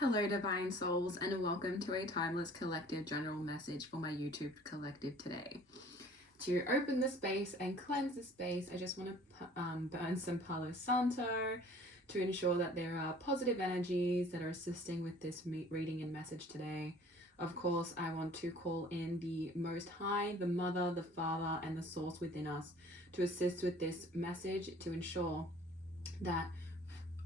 Hello divine souls, and welcome to a timeless collective general message for my YouTube collective today. To open the space and cleanse the space, I just want to burn some Palo Santo to ensure that there are positive energies that are assisting with this reading and message today. Of course, I want to call in the Most High, the Mother, the Father, and the Source within us to assist with this message to ensure that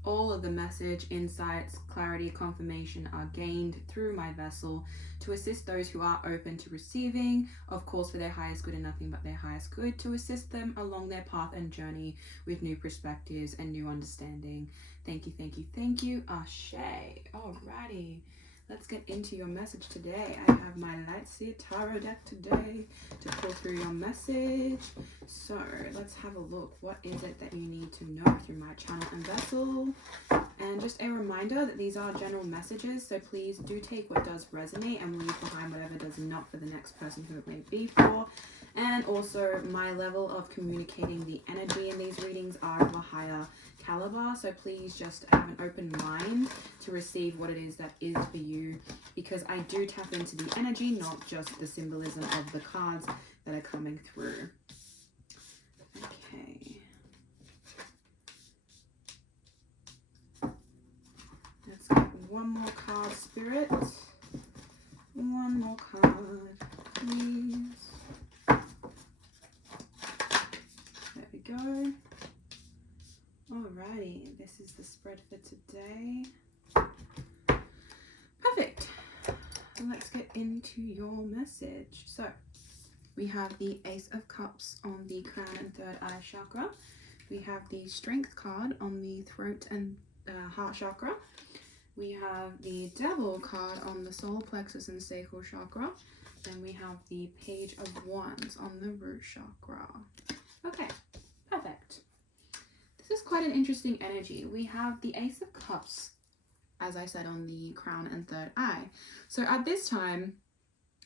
all of the message, insights, clarity, confirmation are gained through my vessel to assist those who are open to receiving, of course, for their highest good and nothing but their highest good, to assist them along their path and journey with new perspectives and new understanding. Thank you, thank you, thank you. Ashe. Alrighty. Let's get into your message today. I have my Lightseer Tarot deck today to pull through your message. So let's have a look. What is it that you need to know through my channel and vessel? And just a reminder that these are general messages, so please do take what does resonate and leave behind whatever does not for the next person who it may be for. And also, my level of communicating the energy in these readings are of a higher caliber, so please just have an open mind to receive what it is that is for you, because I do tap into the energy, not just the symbolism of the cards that are coming through. Okay. Let's get one more card, Spirit. One more card, please. There we go. Alrighty, this is the spread for today. Perfect. Let's get into your message. So, we have the Ace of Cups on the crown and third eye chakra. We have the Strength card on the throat and heart chakra. We have the Devil card on the solar plexus and sacral chakra. And we have the Page of Wands on the root chakra. Okay, perfect. This is quite an interesting energy. We have the Ace of Cups, as I said, on the crown and third eye. So at this time,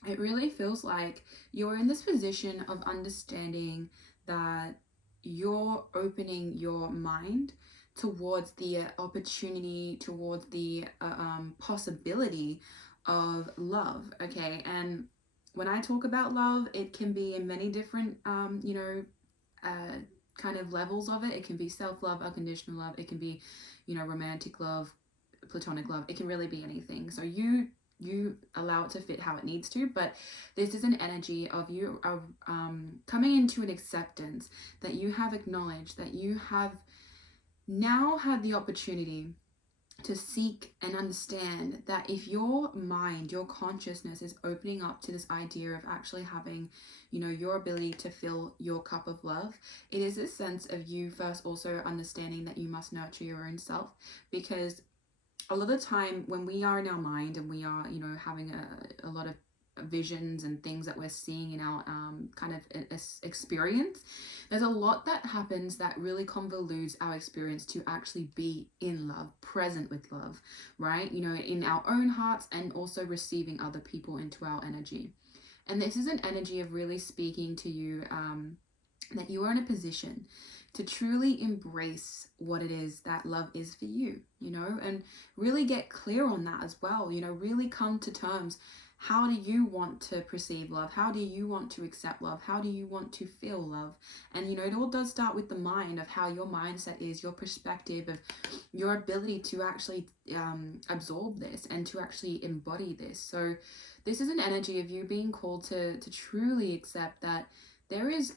it really feels like you're in this position of understanding that you're opening your mind towards the opportunity, towards the possibility of love, okay? And when I talk about love, it can be in many different, kind of levels of it. It can be self-love, unconditional love. It can be, romantic love, platonic love. It can really be anything. So you allow it to fit how it needs to, but this is an energy of you coming into an acceptance that you have acknowledged, that you have now had the opportunity to seek and understand that if your mind, your consciousness is opening up to this idea of actually having, your ability to fill your cup of love, it is a sense of you first also understanding that you must nurture your own self, because a lot of the time when we are in our mind and we are, having a lot of visions and things that we're seeing in our kind of experience, there's a lot that happens that really convolutes our experience to actually be in love, present with love, right? In our own hearts, and also receiving other people into our energy. And this is an energy of really speaking to you, that you are in a position to truly embrace what it is that love is for you, and really get clear on that as well. Really come to terms. How do you want to perceive love? How do you want to accept love? How do you want to feel love? And it all does start with the mind, of how your mindset is, your perspective, of your ability to actually absorb this and to actually embody this. So this is an energy of you being called to truly accept that there is,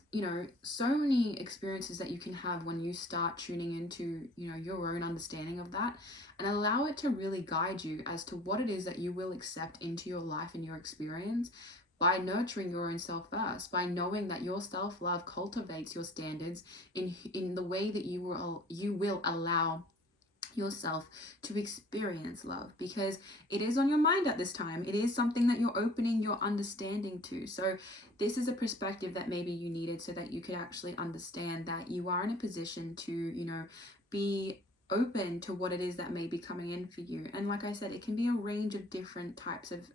so many experiences that you can have when you start tuning into, your own understanding of that, and allow it to really guide you as to what it is that you will accept into your life and your experience, by nurturing your own self first, by knowing that your self-love cultivates your standards in the way that you will allow yourself to experience love, because it is on your mind at this time. It is something that you're opening your understanding to. So this is a perspective that maybe you needed, so that you could actually understand that you are in a position to, be open to what it is that may be coming in for you. And like I said, it can be a range of different types of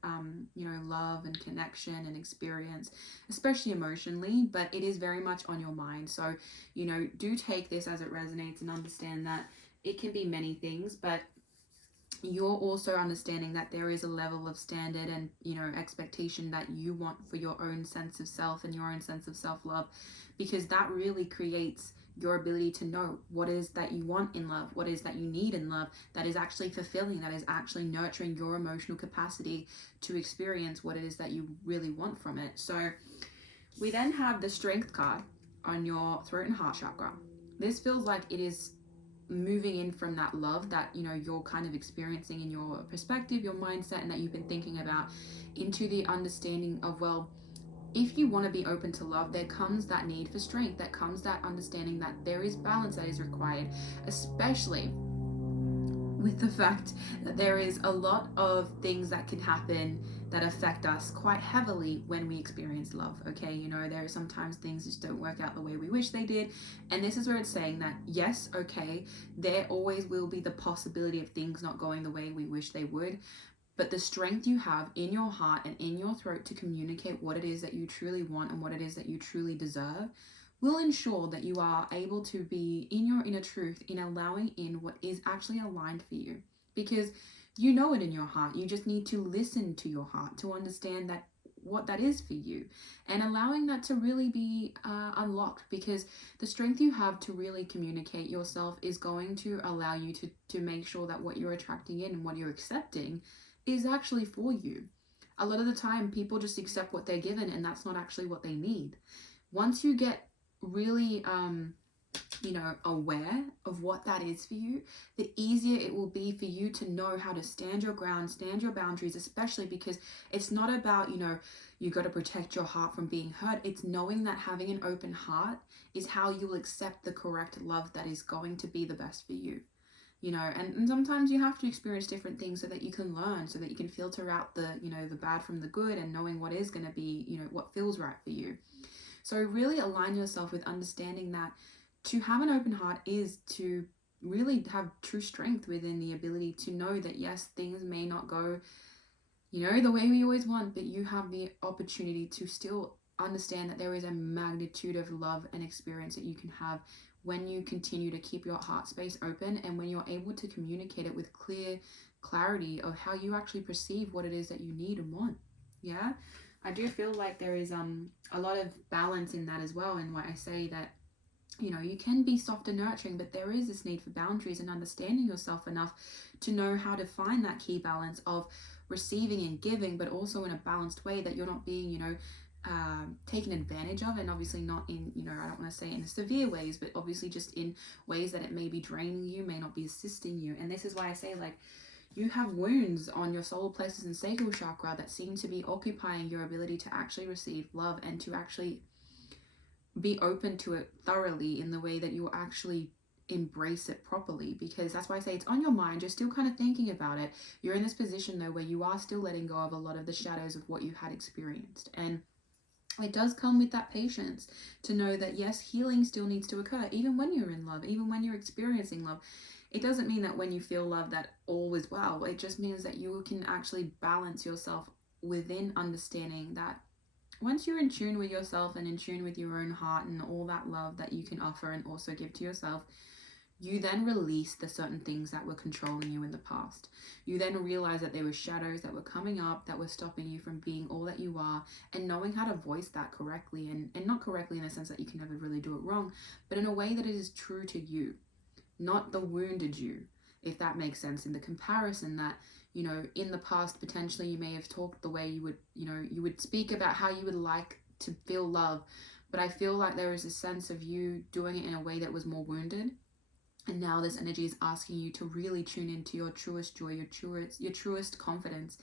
love and connection and experience, especially emotionally, but it is very much on your mind. So do take this as it resonates, and understand that it can be many things, but you're also understanding that there is a level of standard and, you know, expectation that you want for your own sense of self and your own sense of self-love, because that really creates your ability to know what is that you want in love, what is that you need in love, that is actually fulfilling, that is actually nurturing your emotional capacity to experience what it is that you really want from it. So we then have the strength card on your throat and heart chakra. This feels like it is moving in from that love that, you know, you're kind of experiencing in your perspective, your mindset, and that you've been thinking about, into the understanding of, well, if you want to be open to love, there comes that need for strength, that comes that understanding that there is balance that is required, especially with the fact that there is a lot of things that can happen that affect us quite heavily when we experience love. Okay, you know, there are sometimes things just don't work out the way we wish they did, and this is where it's saying that yes, okay, there always will be the possibility of things not going the way we wish they would, but the strength you have in your heart and in your throat to communicate what it is that you truly want and what it is that you truly deserve will ensure that you are able to be in your inner truth, in allowing in what is actually aligned for you. Because you know it in your heart. You just need to listen to your heart to understand that what that is for you, and allowing that to really be unlocked, because the strength you have to really communicate yourself is going to allow you to make sure that what you're attracting in and what you're accepting is actually for you. A lot of the time people just accept what they're given, and that's not actually what they need. Once you get really you know, aware of what that is for you, the easier it will be for you to know how to stand your ground, stand your boundaries, especially because it's not about, you know, you got to protect your heart from being hurt. It's knowing that having an open heart is how you will accept the correct love that is going to be the best for you. You know, and sometimes you have to experience different things so that you can learn, so that you can filter out the, you know, the bad from the good, and knowing what is going to be, you know, what feels right for you. So really align yourself with understanding that to have an open heart is to really have true strength within the ability to know that yes, things may not go, you know, the way we always want, but you have the opportunity to still understand that there is a magnitude of love and experience that you can have when you continue to keep your heart space open, and when you're able to communicate it with clear clarity of how you actually perceive what it is that you need and want. Yeah, I do feel like there is a lot of balance in that as well, and why I say that, you know, you can be soft and nurturing, but there is this need for boundaries and understanding yourself enough to know how to find that key balance of receiving and giving, but also in a balanced way, that you're not being, you know, taken advantage of, and obviously not in, you know, I don't want to say in severe ways, but obviously just in ways that it may be draining you, may not be assisting you. And this is why I say, like, you have wounds on your solar plexus and sacral chakra that seem to be occupying your ability to actually receive love and to actually be open to it thoroughly in the way that you actually embrace it properly. Because that's why I say it's on your mind, you're still kind of thinking about it. You're in this position though where you are still letting go of a lot of the shadows of what you had experienced, and it does come with that patience to know that yes, healing still needs to occur even when you're in love, even when you're experiencing love. It doesn't mean that when you feel love that all is well. It just means that you can actually balance yourself within understanding that once you're in tune with yourself and in tune with your own heart and all that love that you can offer and also give to yourself, you then release the certain things that were controlling you in the past. You then realize that there were shadows that were coming up that were stopping you from being all that you are, and knowing how to voice that correctly, and not correctly in the sense that you can never really do it wrong, but in a way that it is true to you, not the wounded you, if that makes sense, in the comparison that, you know, in the past potentially you may have talked the way you would, you know, you would speak about how you would like to feel love, but I feel like there is a sense of you doing it in a way that was more wounded. And now this energy is asking you to really tune into your truest joy, your truest confidence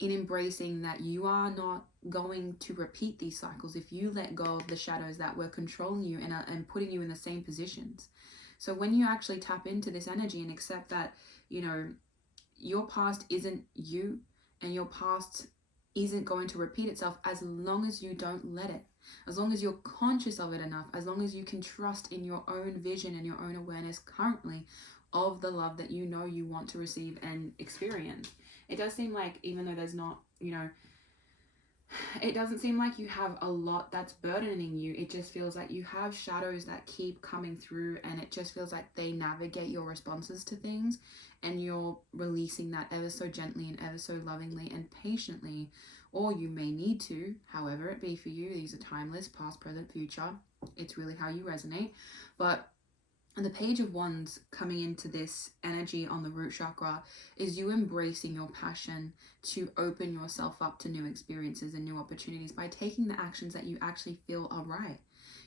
in embracing that you are not going to repeat these cycles if you let go of the shadows that were controlling you and putting you in the same positions. So when you actually tap into this energy and accept that, you know, your past isn't you, and your past isn't going to repeat itself, as long as you don't let it, as long as you're conscious of it enough, as long as you can trust in your own vision and your own awareness currently of the love that you know you want to receive and experience. It does seem like, even though there's not, you know, it doesn't seem like you have a lot that's burdening you. It just feels like you have shadows that keep coming through, and it just feels like they navigate your responses to things, and you're releasing that ever so gently and ever so lovingly and patiently. Or you may need to, however it be for you. These are timeless, past, present, future. It's really how you resonate. But and the Page of Wands coming into this energy on the root chakra is you embracing your passion to open yourself up to new experiences and new opportunities by taking the actions that you actually feel are right.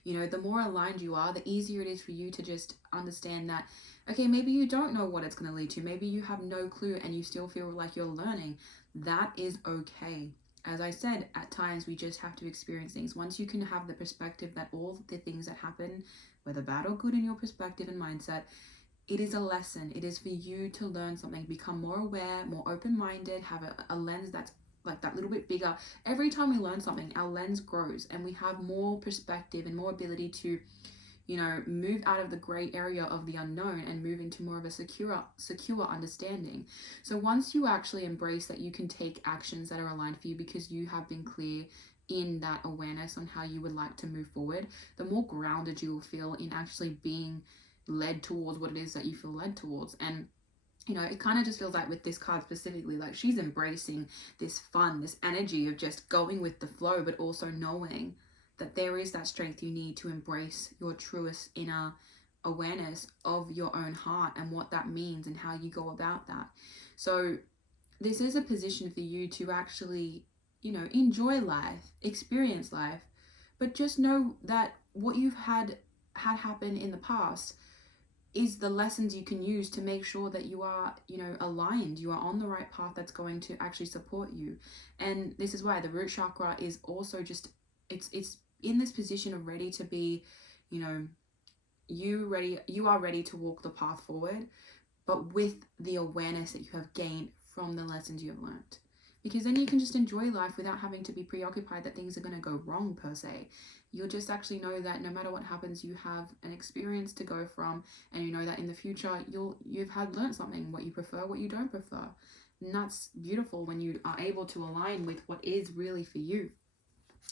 You know, the more aligned you are, the easier it is for you to just understand that, okay, maybe you don't know what it's going to lead to. Maybe you have no clue and you still feel like you're learning. That is okay. As I said, at times we just have to experience things. Once you can have the perspective that all the things that happen, whether bad or good in your perspective and mindset, it is a lesson. It is for you to learn something, become more aware, more open-minded, have a lens that's like that little bit bigger. Every time we learn something, our lens grows and we have more perspective and more ability to, you know, move out of the gray area of the unknown and move into more of a secure understanding. So once you actually embrace that you can take actions that are aligned for you because you have been clear in that awareness on how you would like to move forward, the more grounded you will feel in actually being led towards what it is that you feel led towards. And you know, it kind of just feels like with this card specifically, like she's embracing this fun, this energy of just going with the flow, but also knowing that there is that strength you need to embrace your truest inner awareness of your own heart and what that means and how you go about that. So this is a position for you to actually, you know, enjoy life, experience life, but just know that what you've had happen in the past is the lessons you can use to make sure that you are, you know, aligned, you are on the right path that's going to actually support you. And this is why the root chakra is also just, it's in this position of ready to be, you know, you are ready to walk the path forward, but with the awareness that you have gained from the lessons you have learned. Because then you can just enjoy life without having to be preoccupied that things are going to go wrong per se. You'll just actually know that no matter what happens, you have an experience to go from, and you know that in the future you've had learned something, what you prefer, what you don't prefer. And that's beautiful when you are able to align with what is really for you.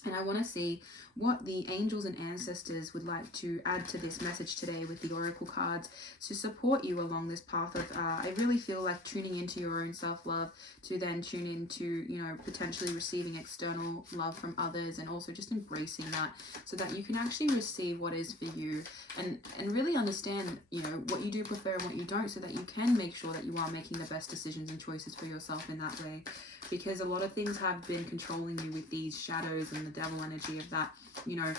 And I want to see what the angels and ancestors would like to add to this message today with the oracle cards to support you along this path of, I really feel like tuning into your own self-love, to then tune into, you know, potentially receiving external love from others, and also just embracing that so that you can actually receive what is for you, and really understand, you know, what you do prefer and what you don't, so that you can make sure that you are making the best decisions and choices for yourself in that way. Because a lot of things have been controlling you with these shadows and the devil energy of that, you know,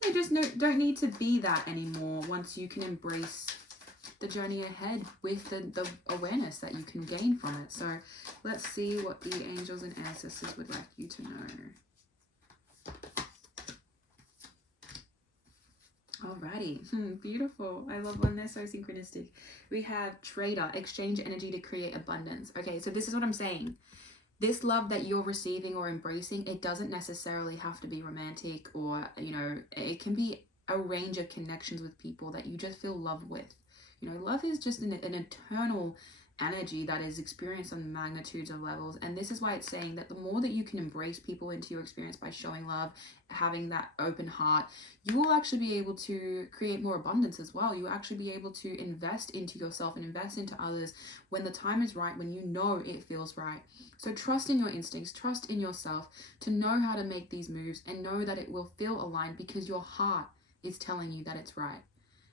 they just don't need to be that anymore once you can embrace the journey ahead with the awareness that you can gain from it. So let's see what the angels and ancestors would like you to know. Alrighty, beautiful. I love when they're so synchronistic. We have trader, exchange energy to create abundance. Okay, so this is what I'm saying. This love that you're receiving or embracing, it doesn't necessarily have to be romantic, or, you know, it can be a range of connections with people that you just feel love with. You know, love is just an eternal energy that is experienced on magnitudes of levels. And this is why it's saying that the more that you can embrace people into your experience by showing love, having that open heart, you will actually be able to create more abundance as well. You will actually be able to invest into yourself and invest into others when the time is right, when you know it feels right. So trust in your instincts, trust in yourself to know how to make these moves, and know that it will feel aligned because your heart is telling you that it's right.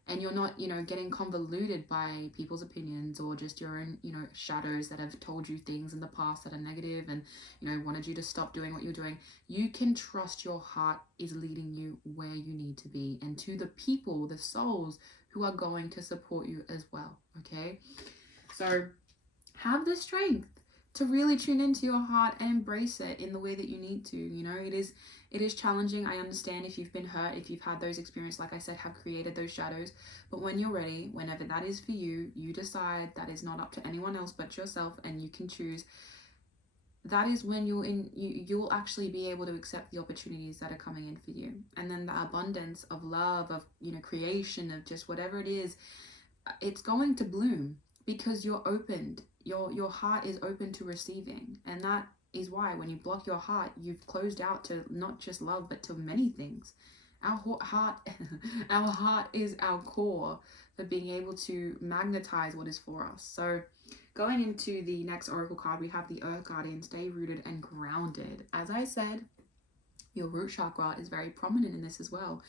And you're not, you know, getting convoluted by people's opinions or just your own, you know, shadows that have told you things in the past that are negative and, you know, wanted you to stop doing what you're doing. You can trust your heart is leading you where you need to be, and to the people, the souls who are going to support you as well. Okay, so have the strength to really tune into your heart and embrace it in the way that you need to. You know, it is challenging. I understand if you've been hurt, if you've had those experiences, like I said, have created those shadows. But when you're ready, whenever that is for you, you decide that is not up to anyone else but yourself, and you can choose. That is when you'll actually be able to accept the opportunities that are coming in for you. And then the abundance of love, of, you know, creation, of just whatever it is, it's going to bloom because you're opened. Your heart is open to receiving, and that is why when you block your heart, you've closed out to not just love, but to many things. Our heart, our heart is our core for being able to magnetize what is for us. So going into the next oracle card, we have the Earth Guardian. Stay rooted and grounded. As I said, your root chakra is very prominent in this as well.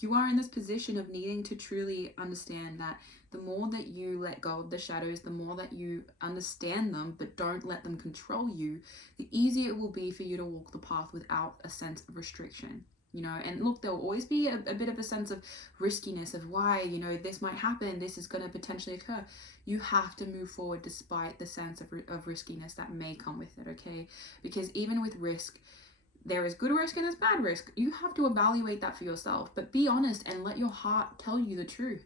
You are in this position of needing to truly understand that the more that you let go of the shadows, the more that you understand them but don't let them control you, the easier it will be for you to walk the path without a sense of restriction. And look, there will always be a bit of a sense of riskiness of why, this might happen, this is going to potentially occur. You have to move forward despite the sense of riskiness that may come with it, okay? Because even with risk, there is good risk and there's bad risk. You have to evaluate that for yourself, but be honest and let your heart tell you the truth.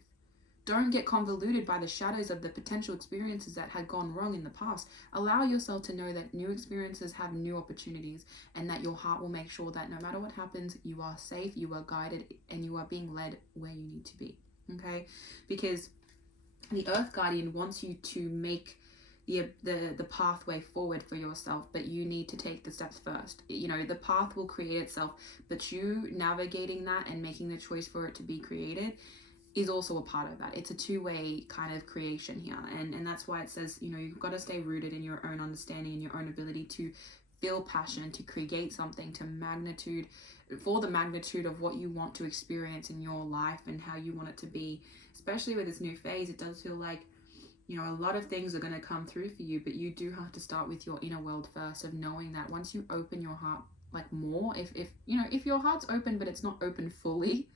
Don't get convoluted by the shadows of the potential experiences that had gone wrong in the past. Allow yourself to know that new experiences have new opportunities, and that your heart will make sure that no matter what happens, you are safe, you are guided, and you are being led where you need to be. Okay? Because the Earth Guardian wants you to make the pathway forward for yourself, but you need to take the steps first. The path will create itself, but you navigating that and making the choice for it to be created is also a part of that. It's a two-way kind of creation here, and that's why it says, you've got to stay rooted in your own understanding and your own ability to feel passion, to create something for the magnitude of what you want to experience in your life and how you want it to be. Especially with this new phase, it does feel like a lot of things are going to come through for you, but you do have to start with your inner world first, of knowing that once you open your heart more, if your heart's open but it's not open fully,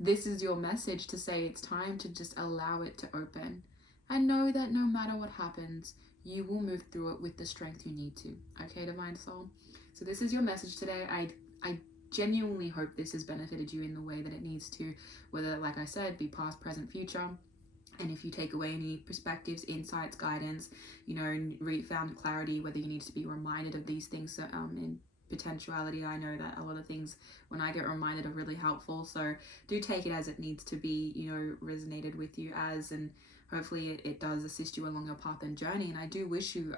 this is your message to say it's time to just allow it to open, and know that no matter what happens, you will move through it with the strength you need to. Okay, divine soul? So this is your message today. I genuinely hope this has benefited you in the way that it needs to, whether, like I said, be past, present, future. And if you take away any perspectives, insights, guidance, found clarity, whether you need to be reminded of these things in potentiality. I know that a lot of things, when I get reminded, are really helpful. So do take it as it needs to be, resonated with you as, and hopefully it does assist you along your path and journey. And I do wish you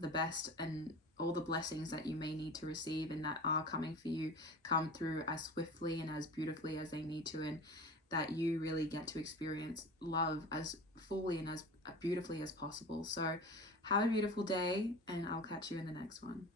the best, and all the blessings that you may need to receive and that are coming for you come through as swiftly and as beautifully as they need to, and that you really get to experience love as fully and as beautifully as possible. So have a beautiful day, and I'll catch you in the next one.